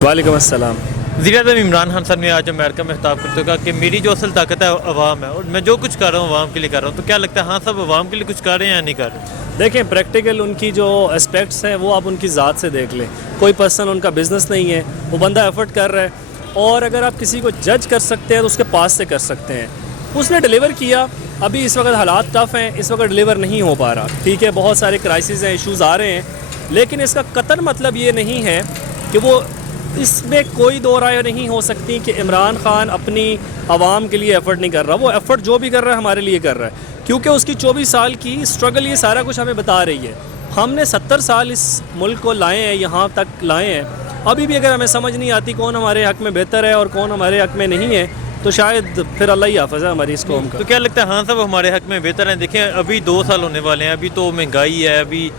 वालेकुम अस्सलाम। वज़ीर-ए-आज़म इमरान खान साहब ने आज अमेरिका में खिताब करते हुए कहा कि मेरी जो असल ताकत है अवाम है और मैं जो कुछ कर रहा हूँ अवाम के लिए कर रहा हूँ। तो क्या लगता है हाँ सब अवाम के लिए कुछ कर रहे हैं या नहीं कर रहे? देखें, प्रैक्टिकल उनकी जो एस्पेक्ट्स हैं वो आप उनकी ज़ात से देख लें। कोई पर्सन उनका बिज़नेस नहीं है, वो बंदा एफर्ट कर रहा है और अगर आप किसी को जज कर सकते हैं तो उसके पास से कर सकते हैं। उसने डिलीवर किया। अभी इस वक्त हालात टफ़ हैं, इस वक्त डिलीवर नहीं हो पा रहा। ठीक है, बहुत सारे क्राइसिस हैं, इश्यूज़ आ रहे हैं, लेकिन इसका कतई मतलब ये नहीं है कि वो, इसमें कोई दो राय नहीं हो सकती कि इमरान खान अपनी आवाम के लिए एफ़र्ट नहीं कर रहा। वो एफ़र्ट जो भी कर रहा है हमारे लिए कर रहा है, क्योंकि उसकी 24 साल की स्ट्रगल ये सारा कुछ हमें बता रही है। हमने 70 साल इस मुल्क को लाए हैं, यहाँ तक लाए हैं। अभी भी अगर हमें समझ नहीं आती कौन हमारे हक़ में बेहतर है और कौन हमारे हक़ में नहीं है, तो शायद फिर अल्लाह ही हाफ़िज़ है हमारी इस कौम का। तो क्या लगता है हाँ सब हमारे हक़ में बेहतर हैं? देखें अभी 2 साल होने वाले हैं, अभी तो महंगाई है, अभी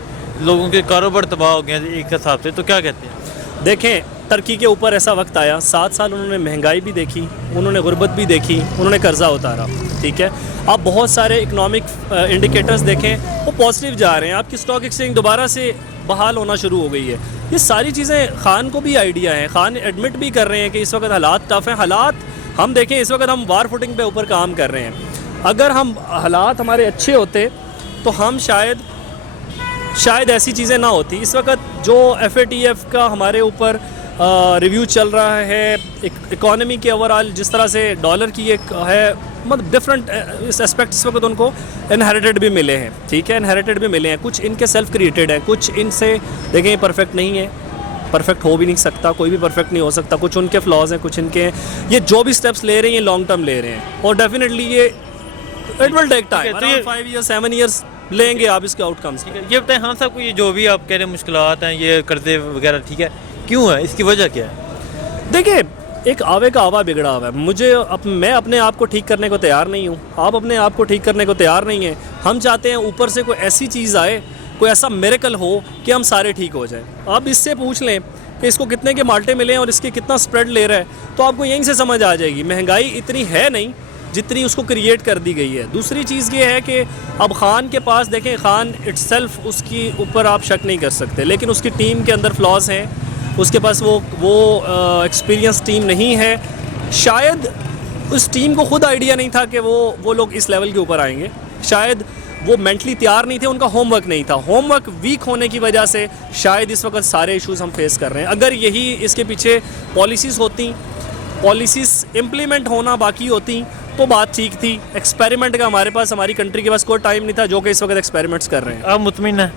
लोगों के कारोबार तबाह हो गए हैं एक हिसाब से। तो क्या कहते हैं? देखें, टर्की के ऊपर ऐसा वक्त आया, 7 साल उन्होंने महंगाई भी देखी, उन्होंने गुर्बत भी देखी, उन्होंने कर्जा उतारा। ठीक है, आप बहुत सारे इकनॉमिक इंडिकेटर्स देखें वो पॉजिटिव जा रहे हैं। आपकी स्टॉक एक्सचेंज दोबारा से बहाल होना शुरू हो गई है। ये सारी चीज़ें खान को भी आइडिया है, खान एडमिट भी कर रहे हैं कि इस वक्त हालात टफ़ हैं। हालात हम देखें, इस वक्त हम वार फुटिंग पे ऊपर काम कर रहे हैं। अगर हम हालात हमारे अच्छे होते तो हम शायद ऐसी चीज़ें ना होती। इस वक्त जो FATF का हमारे ऊपर रिव्यू चल रहा है, इकॉनमी के ओवरऑल जिस तरह से डॉलर की एक है, मतलब डिफरेंट इस एस्पेक्ट इस वक्त उनको इनहेरिटेड भी मिले हैं। ठीक है, इनहेरिटेड भी मिले हैं, कुछ इनके सेल्फ क्रिएटेड है, कुछ इनसे देखें परफेक्ट नहीं है, परफेक्ट हो भी नहीं सकता, कोई भी परफेक्ट नहीं हो सकता। कुछ उनके फ्लॉज हैं, कुछ इनके हैं। ये जो भी स्टेप्स ले रहे हैं ये लॉन्ग टर्म ले रहे हैं और डेफिनेटली ये इट विल टेक टाइम, तो ये 5 ईयर्स 7 ईयर्स लेंगे आप इसके आउटकम्स। ये बताएं हाँ साहब को, ये जो भी आप कह रहे हैं मुश्किलात हैं, ये कर्जे वगैरह, ठीक है, क्यों है, इसकी वजह क्या है? देखिए, एक आवे का आवा बिगड़ा हुआ है। मैं अपने आप को ठीक करने को तैयार नहीं हूँ, आप अपने आप को ठीक करने को तैयार नहीं हैं। हम चाहते हैं ऊपर से कोई ऐसी चीज़ आए, कोई ऐसा मिरेकल हो कि हम सारे ठीक हो जाएं। आप इससे पूछ लें कि इसको कितने के माल्टे मिले हैं और इसके कितना स्प्रेड ले रहा है, तो आपको यहीं से समझ आ जाएगी। महंगाई इतनी है नहीं जितनी उसको क्रिएट कर दी गई है। दूसरी चीज़ ये है कि अब खान के पास देखें, खान इट्सेल्फ उसकी ऊपर आप शक नहीं कर सकते, लेकिन उसकी टीम के अंदर फ्लॉज हैं। उसके पास वो एक्सपीरियंस टीम नहीं है। शायद उस टीम को खुद आइडिया नहीं था कि वो लोग इस लेवल के ऊपर आएंगे। शायद वो मेंटली तैयार नहीं थे, उनका होमवर्क नहीं था। होमवर्क वीक होने की वजह से शायद इस वक्त सारे इश्यूज़ हम फेस कर रहे हैं। अगर यही इसके पीछे पॉलिसीज़ होती, पॉलिसीज़ इम्प्लीमेंट होना बाकी होती तो बात ठीक थी। एक्सपेरिमेंट का हमारी कंट्री के पास कोई टाइम नहीं था, जो कि इस वक्त एक्सपेरिमेंट्स कर रहे हैं। आप मुतमिन हैं?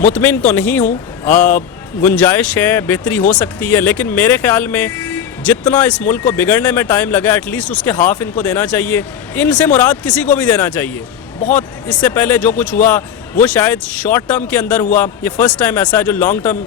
मुतमिन तो नहीं हूँ, गुंजाइश है, बेहतरी हो सकती है, लेकिन मेरे ख़्याल में जितना इस मुल्क को बिगड़ने में टाइम लगा, एटलीस्ट उसके हाफ़ इनको देना चाहिए। इनसे मुराद किसी को भी देना चाहिए। बहुत इससे पहले जो कुछ हुआ वो शायद शॉर्ट टर्म के अंदर हुआ, ये फ़र्स्ट टाइम ऐसा है जो लॉन्ग टर्म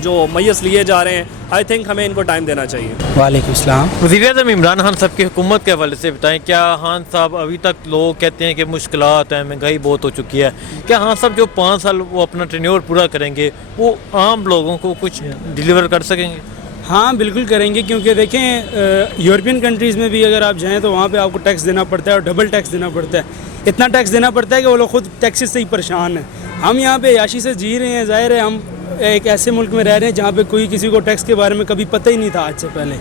जो मैयस लिए जा रहे हैं। आई थिंक हमें इनको टाइम देना चाहिए। वालेकुम सलाम। वज़ीर-ए-आज़म इमरान खान साहब की हुकूमत के हवाले से बताएं, क्या खान साहब अभी तक लोग कहते हैं कि मुश्किलात हैं, महंगाई बहुत हो चुकी है, क्या खान साहब जो 5 साल वो अपना टेन्योर पूरा करेंगे वो आम लोगों को कुछ डिलीवर कर सकेंगे? हाँ बिल्कुल करेंगे, क्योंकि देखें यूरोपियन कंट्रीज़ में भी अगर आप जाएँ तो वहाँ पे आपको टैक्स देना पड़ता है और डबल टैक्स देना पड़ता है। इतना टैक्स देना पड़ता है कि वो लोग खुद टैक्सेस से ही परेशान हैं। हम यहाँ पे याशी से जी रहे हैं। ज़ाहिर है हम एक ऐसे मुल्क में रह रहे हैं जहाँ पे कोई किसी को टैक्स के बारे में कभी पता ही नहीं था आज से पहले।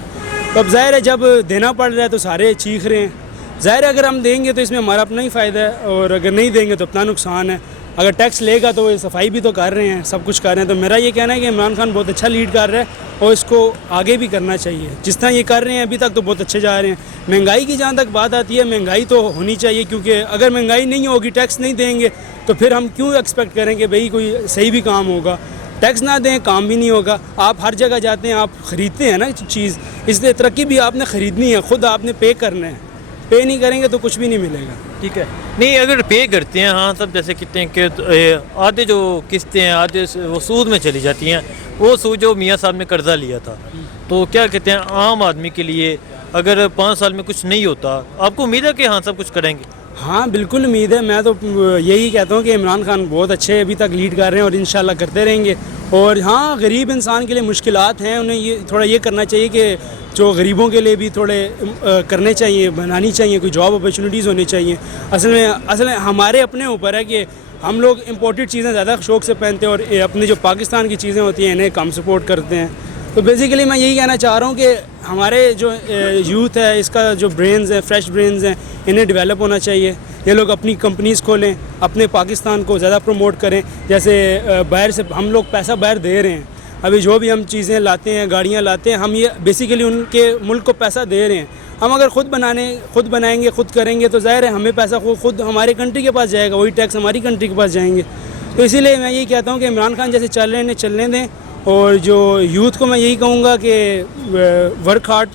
तो अब ज़ाहिर है जब देना पड़ रहा है तो सारे चीख रहे हैं। ज़ाहिर है अगर हम देंगे तो इसमें हमारा अपना ही फ़ायदा है और अगर नहीं देंगे तो अपना नुकसान है। अगर टैक्स लेगा तो वो सफाई भी तो कर रहे हैं, सब कुछ कर रहे हैं। तो मेरा ये कहना है कि इमरान खान बहुत अच्छा लीड कर रहा है और इसको आगे भी करना चाहिए। जिस तरह ये कर रहे हैं अभी तक तो बहुत अच्छे जा रहे हैं। महंगाई की जहाँ तक बात आती है, महंगाई तो होनी चाहिए, क्योंकि अगर महंगाई नहीं होगी, टैक्स नहीं देंगे, तो फिर हम क्यों एक्सपेक्ट करें कि भाई कोई सही भी काम होगा। टैक्स ना दें, काम भी नहीं होगा। आप हर जगह जाते हैं, आप ख़रीदते हैं ना चीज़, इसलिए तरक्की भी आपने ख़रीदनी है, ख़ुद आपने पे करना है। पे नहीं करेंगे तो कुछ भी नहीं मिलेगा। ठीक है, नहीं अगर पे करते हैं हाँ सब, जैसे कहते हैं कि आधे जो किस्तें हैं आधे वो सूद में चली जाती हैं, वो सूद जो मियाँ साहब ने कर्जा लिया था, तो क्या कहते हैं आम आदमी के लिए अगर 5 साल में कुछ नहीं होता, आपको उम्मीद है कि हाँ सब कुछ करेंगे? हाँ बिल्कुल उम्मीद है। मैं तो यही कहता हूँ कि इमरान खान बहुत अच्छे अभी तक लीड कर रहे हैं और इंशाल्लाह करते रहेंगे। और हाँ, गरीब इंसान के लिए मुश्किलात हैं, उन्हें ये थोड़ा ये करना चाहिए कि जो गरीबों के लिए भी थोड़े करने चाहिए, बनानी चाहिए, कोई जॉब अपॉर्चुनिटीज़ होनी चाहिए। असल में हमारे अपने ऊपर है कि हम लोग इम्पोर्टेड चीज़ें ज़्यादा शौक़ से पहनते हैं और अपने जो पाकिस्तान की चीज़ें होती हैं इन्हें कम सपोर्ट करते हैं। तो बेसिकली मैं यही कहना चाह रहा हूँ कि हमारे जो यूथ है, इसका जो ब्रेन्स हैं, फ्रेश ब्रेन्स हैं, इन्हें डेवलप होना चाहिए। ये लोग अपनी कंपनीज़ खोलें, अपने पाकिस्तान को ज़्यादा प्रमोट करें। जैसे बाहर से हम लोग पैसा बाहर दे रहे हैं, अभी जो भी हम चीज़ें लाते हैं, गाड़ियाँ लाते हैं, हम ये बेसिकली उनके मुल्क को पैसा दे रहे हैं। हम अगर खुद बनाएंगे, खुद करेंगे तो ज़ाहिर है हमें पैसा खुद हमारे कंट्री के पास जाएगा, वही टैक्स हमारी कंट्री के पास जाएंगे। तो इसीलिए मैं यही कहता हूँ कि इमरान खान जैसे चल रहे हैं चलने दें, और जो यूथ को मैं यही कहूँगा कि वर्क हार्ड,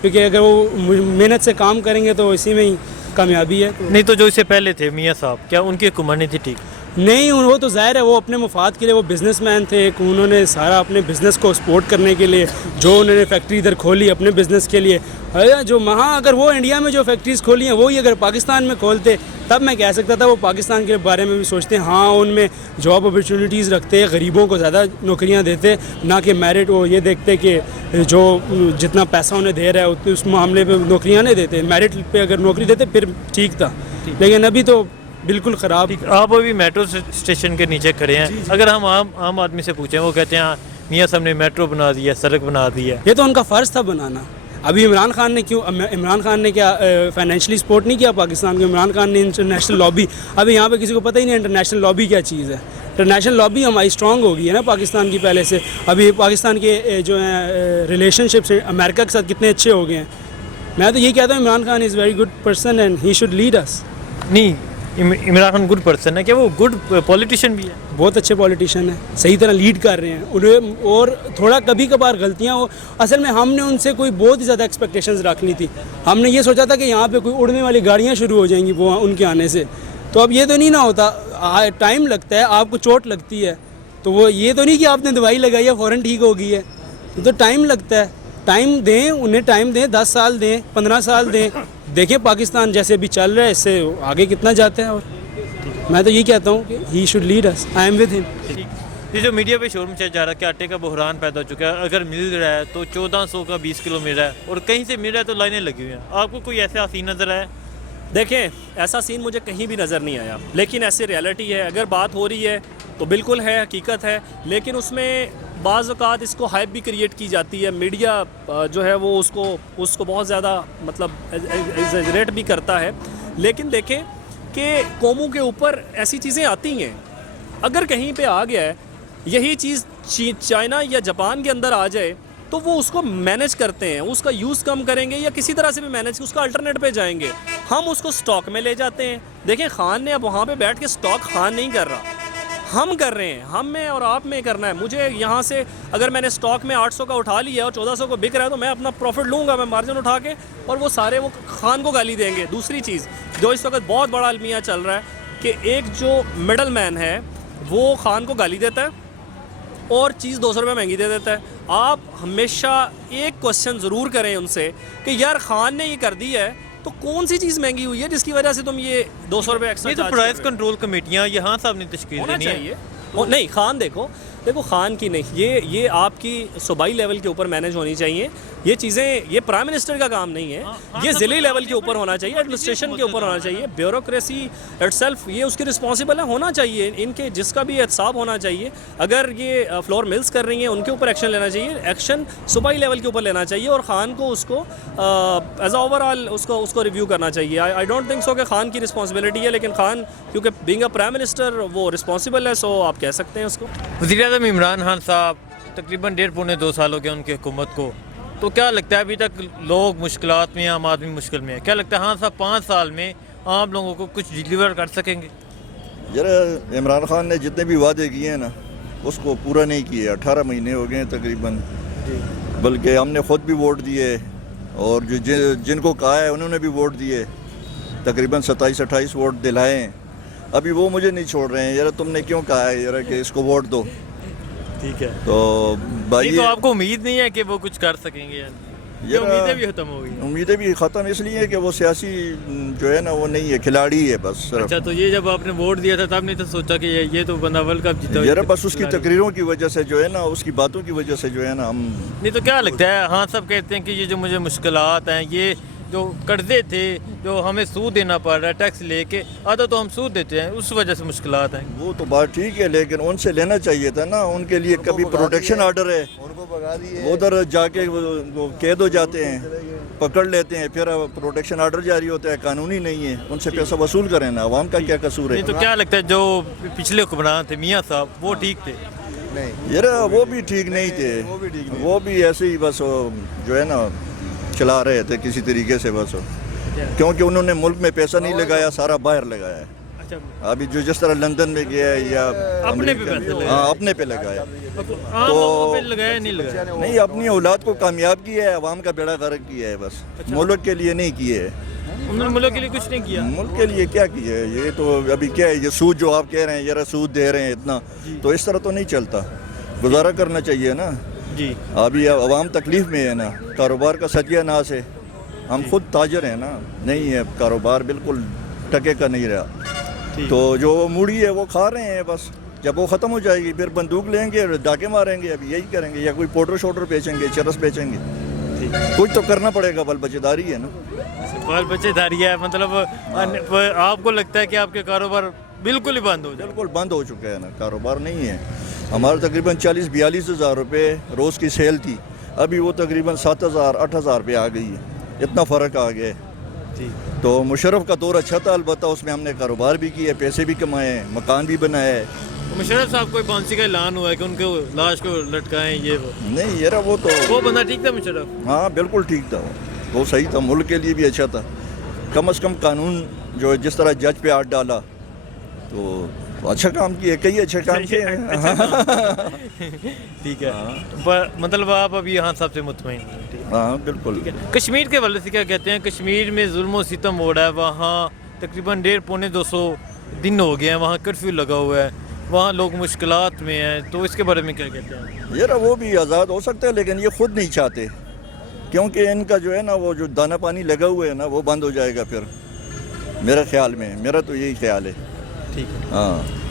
क्योंकि अगर वो मेहनत से काम करेंगे तो इसी में ही कामयाबी है। नहीं तो जो इससे पहले थे मियाँ साहब, क्या उनकी हुकूमत नहीं थी ठीक? नहीं, वो तो ज़ाहिर है वो अपने मुफाद के लिए, वो बिज़नेसमैन थे, उन्होंने सारा अपने बिज़नेस को सपोर्ट करने के लिए जो उन्होंने फैक्ट्री इधर खोली अपने बिज़नेस के लिए, जो वहाँ अगर वो इंडिया में जो फैक्ट्रीज़ खोली हैं वही अगर पाकिस्तान में खोलते तब मैं कह सकता था वो पाकिस्तान के बारे में भी सोचते, हाँ उनमें जॉब अपॉर्चुनिटीज़ रखते, गरीबों को ज़्यादा नौकरियाँ देते, ना कि मेरिट वो ये देखते कि जो जितना पैसा उन्हें दे रहा है उतने उस मामले पर नौकरियाँ नहीं देते, मेरिट पर अगर नौकरी देते फिर ठीक था, लेकिन अभी तो बिल्कुल ख़राब। आप अभी मेट्रो स्टेशन के नीचे खड़े हैं, अगर हम आम आदमी से पूछें, वो कहते हैं मियाँ साहब ने मेट्रो बना दिया, सड़क बना दिया। ये तो उनका फ़र्ज़ था बनाना। अभी इमरान खान ने क्या फाइनेंशियली सपोर्ट नहीं किया पाकिस्तान को? इमरान खान ने इंटरनेशनल लॉबी, अभी यहाँ पे किसी को पता ही नहीं इंटरनेशनल लॉबी क्या चीज़ है। इंटरनेशनल लॉबी हमारी स्ट्रॉन्ग हो गई है ना पाकिस्तान की पहले से। अभी पाकिस्तान के जो हैं रिलेशनशिप्स अमेरिका के साथ कितने अच्छे हो गए हैं। मैं तो ये कहता हूँ Imran Khan is very good person and he should lead us. नहीं, इमरान खान गुड पर्सन है, क्या वो गुड पॉलिटिशियन भी है? बहुत अच्छे पॉलिटिशियन हैं, सही तरह लीड कर रहे हैं उन्हें, और थोड़ा कभी कभार गलतियां हो। असल में हमने उनसे कोई बहुत ही ज़्यादा एक्सपेक्टेशंस रख ली थी। हमने ये सोचा था कि यहाँ पे कोई उड़ने वाली गाड़ियाँ शुरू हो जाएंगी वो उनके आने से, तो अब ये तो नहीं ना होता, टाइम लगता है, आपको चोट लगती है तो वो ये तो नहीं कि आपने दवाई लगाई है फ़ौरन ठीक हो गई है, तो टाइम लगता है। टाइम दें उन्हें, टाइम दें, 10 साल दें, 15 साल दें, देखें पाकिस्तान जैसे अभी चल रहा है इससे आगे कितना जाता है। और मैं तो ये कहता हूँ कि he should lead us, I am with him. ये जो मीडिया पे शोर मचा जा रहा है कि आटे का बहरान पैदा हो चुका है, अगर मिल रहा है तो 1400 का 20 किलो मिल रहा है, और कहीं से मिल रहा है तो लाइनें लगी हुई हैं। आपको कोई ऐसा सीन नज़र आया? देखें, ऐसा सीन मुझे कहीं भी नज़र नहीं आया, लेकिन ऐसी रियलिटी है। अगर बात हो रही है तो बिल्कुल है, हकीकत है, लेकिन उसमें बाज़ औक़ात इसको हाइप भी क्रिएट की जाती है। मीडिया जो है वो उसको बहुत ज़्यादा मतलब एग्ज़ैजरेट भी करता है। लेकिन देखें कि कौमों के ऊपर ऐसी चीज़ें आती हैं, अगर कहीं पे आ गया है यही चीज़ चाइना या जापान के अंदर आ जाए तो वो उसको मैनेज करते हैं, उसका यूज़ कम करेंगे या किसी तरह से भी मैनेज, उसका अल्टरनेट पे जाएंगे। हम उसको स्टॉक में ले जाते हैं। देखें, खान ने अब वहाँ पे बैठ के स्टॉक खान नहीं कर रहा, हम कर रहे हैं, हम में और आप में करना है। मुझे यहाँ से अगर मैंने स्टॉक में 800 का उठा लिया और 1400 को बिक रहा है तो मैं अपना प्रॉफिट लूँगा, मैं मार्जिन उठा के, और वो सारे वो खान को गाली देंगे। दूसरी चीज़ जो इस वक्त बहुत बड़ा अलमिया चल रहा है कि एक जो मिडल मैन है वो खान को गाली देता है और चीज़ 200 रुपये महंगी दे देता है। आप हमेशा एक क्वेश्चन ज़रूर करें उनसे कि यार खान ने ये कर दिया है तो कौन सी चीज़ महंगी हुई है जिसकी वजह से तुम ये 200 रुपये एक्स्ट्रा? नहीं तो प्राइस कंट्रोल कमेटियाँ यहाँ साहब ने तश्कील देनी है। नहीं, खान देखो खान की नहीं, ये आपकी सूबाई लेवल के ऊपर मैनेज होनी चाहिए ये चीज़ें। ये प्राइम मिनिस्टर का काम नहीं है, ये ज़िले लेवल के ऊपर होना चाहिए, एडमिनिस्ट्रेशन के ऊपर होना चाहिए, ब्यूरोक्रेसी इटसेल्फ ये उसकी रिस्पॉन्सिबल है, होना चाहिए, इनके जिसका भी एहतसाब होना चाहिए। अगर ये फ्लोर मिल्स कर रही हैं उनके ऊपर एक्शन लेना चाहिए, एक्शन सूबाई लेवल के ऊपर लेना चाहिए, और खान को उसको एज ओवरऑल उसको रिव्यू करना चाहिए। आई डोंट थिंक सो कि खान की रिस्पॉन्सिबिलिटी है, लेकिन खान क्योंकि बीइंग अ प्राइम मिनिस्टर वो रिस्पॉन्सिबल है, सो आप कह सकते हैं उसको। वज़ीर-ए-आज़म इमरान खान साहब तकरीबन 1.5-2 साल हो गए उनकी हुकूमत को, तो क्या लगता है अभी तक लोग मुश्किलात में, आम आदमी मुश्किल में है? क्या लगता है हाँ साहब 5 साल में आम लोगों को कुछ डिलीवर कर सकेंगे? जरा इमरान खान ने जितने भी वादे किए हैं ना उसको पूरा नहीं किए। 18 महीने हो गए हैं तकरीबन, बल्कि हमने ख़ुद भी वोट दिए और जो जिनको कहा है उन्होंने भी वोट दिए, तकरीबन 27-28 वोट दिलाए हैं। अभी वो मुझे नहीं छोड़ रहे हैं, यार तुमने क्यों कहा है यार कि इसको वोट दो। ठीक है, तो भाई तो आपको उम्मीद नहीं है कि वो कुछ कर सकेंगे? ये उम्मीदें भी खत्म हो गई। उम्मीदें भी ख़त्म इसलिए है कि वो सियासी जो है ना वो नहीं है, खिलाड़ी है बस सिर्फ। अच्छा, तो ये जब आपने वोट दिया था तब नहीं तो सोचा कि ये तो बंदा वर्ल्ड कप जीता? यार बस उसकी तकरीरों की वजह से जो है ना, उसकी बातों की वजह से जो है ना हम। नहीं तो क्या लगता है, हाँ सब कहते हैं कि ये जो मुझे मुश्किलात हैं, ये जो कर्जे थे जो हमें सूद देना पड़ रहा है टैक्स लेके, आधा तो हम सूद देते हैं, उस वजह से मुश्किलात हैं। वो तो बात ठीक है, लेकिन उनसे लेना चाहिए था ना, उनके लिए कभी प्रोटेक्शन ऑर्डर है, उधर जाके वो कैद हो जाते हैं, पकड़ लेते हैं, फिर प्रोटेक्शन ऑर्डर जारी होता है, कानूनी नहीं है, उनसे पैसा वसूल करें ना, अवाम का क्या कसूर नहीं है। तो क्या लगता है जो पिछले हुक्मरान थे मियाँ साहब वो ठीक थे? यार वो भी ठीक नहीं थे, वो भी ऐसे ही बस जो है ना चला रहे थे किसी तरीके से बस, क्योंकि उन्होंने मुल्क में पैसा नहीं लगाया, सारा बाहर लगाया है। अच्छा, अभी जो जिस तरह लंदन में गया है या अपने पे पैसे लगाए? हाँ अपने पे लगाया, आम लोगों पे लगाया नहीं लगाया? नहीं अपनी औलाद को कामयाब किया है, अवाम का बेड़ा गर्क किया है बस, मुल्क के लिए नहीं किए है। उन्होंने मुल्क के लिए कुछ नहीं किया। मुल्क के लिए क्या किया है? ये तो अभी क्या है, ये सूद जो आप कह रहे हैं, यार सूद दे रहे हैं इतना, तो इस तरह तो नहीं चलता, गुजारा करना चाहिए ना। जी अभी अवाम तकलीफ में है ना, कारोबार का सत्यानाश है, हम खुद ताजर हैं ना, नहीं है कारोबार बिल्कुल टके का नहीं रहा, तो जो मूड़ी है वो खा रहे हैं बस, जब वो ख़त्म हो जाएगी फिर बंदूक लेंगे और डाके मारेंगे, अभी यही करेंगे, या कोई पाउडर शोडर बेचेंगे, चरस बेचेंगे, कुछ तो करना पड़ेगा, बल बचेदारी है ना। बाल बच्चेदारी है मतलब आपको लगता है कि आपके कारोबार बिल्कुल ही बंद हो जाए? बिल्कुल बंद हो चुका है ना, कारोबार नहीं है हमारा। तकरीबन 40-42 हज़ार रुपये रोज़ की सेल थी, अभी वो तकरीबन 7,000-8,000 रुपये आ गई है, इतना फ़र्क आ गया है। तो मुशर्रफ का दौर अच्छा था, अलबत्ता उसमें हमने कारोबार भी किया, पैसे भी कमाए, मकान भी बनाए। मुशर्रफ साहब कोई फांसी का ऐलान हुआ है कि उनके लाश को लटकाएं, ये वो? नहीं यार वो बंदा ठीक था मुशर्रफ? हाँ बिल्कुल ठीक था, वो सही था, मुल्क के लिए भी अच्छा था। कम से कम कानून जो जिस तरह जज पे हाथ डाला तो अच्छा काम किए, कई अच्छे काम किए हैं। ठीक है, पर मतलब आप अभी यहाँ सबसे मुतमईन हैं? ठीक है। हाँ बिल्कुल। कश्मीर के हवाले से क्या कहते हैं? कश्मीर में जुल्म और सितम हो रहा है, वहाँ तकरीबन 150-200 दिन हो गए हैं, वहाँ कर्फ्यू लगा हुआ है, वहाँ लोग मुश्किलात में हैं, तो इसके बारे में क्या कहते हैं? यार वो भी आज़ाद हो सकते हैं, लेकिन ये खुद नहीं चाहते, क्योंकि इनका जो है ना वो जो दाना पानी लगा हुआ है ना वो बंद हो जाएगा फिर, मेरे ख्याल में, मेरा तो यही ख्याल है। ठीक है। हाँ